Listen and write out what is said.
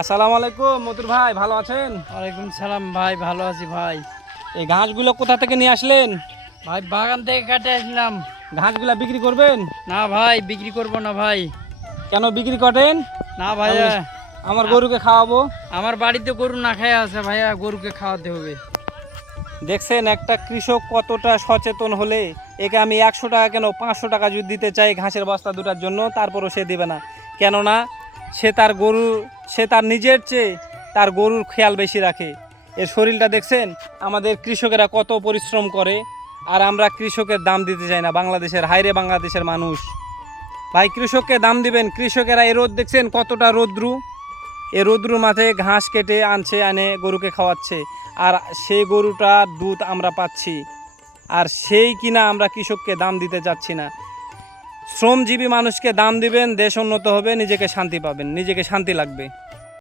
আসসালামু আলাইকুম মতুর ভাই, ভালো আছেন? ওয়ালাইকুম সালাম ভাই, ভালো আছি ভাই। এই ঘাসগুলো কোথা থেকে নিয়ে আসলেন? ভাই বাগান থেকে কাটে আসলাম। ঘাসগুলা বিক্রি করবেন? না ভাই, বিক্রি করব না ভাই। কেন বিক্রি করেন? না ভাইয়া, আমার গরুকে খাওয়াবো। আমার বাড়িতে গরু না খেয়ে আছে ভাইয়া, গরুকে খাওয়াতে হবে। দেখছেন একটা কৃষক কতটা সচেতন হলে একে আমি 100 টাকা কেন 500 টাকা যদি দিতে চাই ঘাসের বস্তা দুটার জন্য, তারপরও সে দিবে না। কেননা সে তার নিজের চেয়ে তার গরুর খেয়াল বেশি রাখে। এর শরীরটা দেখছেন, আমাদের কৃষকেরা কত পরিশ্রম করে, আর আমরা কৃষকের দাম দিতে চাই না। বাংলাদেশের হাইরে বাংলাদেশের মানুষ, ভাই কৃষককে দাম দিবেন। কৃষকেরা এই রোদ দেখছেন কতটা রৌদ্রু, এই রৌদ্রুর মাঝে ঘাস কেটে আনে গরুকে খাওয়াচ্ছে, আর সেই গরুটার দুধ আমরা পাচ্ছি, আর সেই কিনা আমরা কৃষককে দাম দিতে চাচ্ছি না। শ্রমজীবী মানুষকে দাম দিবেন, দেশ উন্নত হবে, নিজেকে শান্তি পাবেন, নিজেকে শান্তি লাগবে।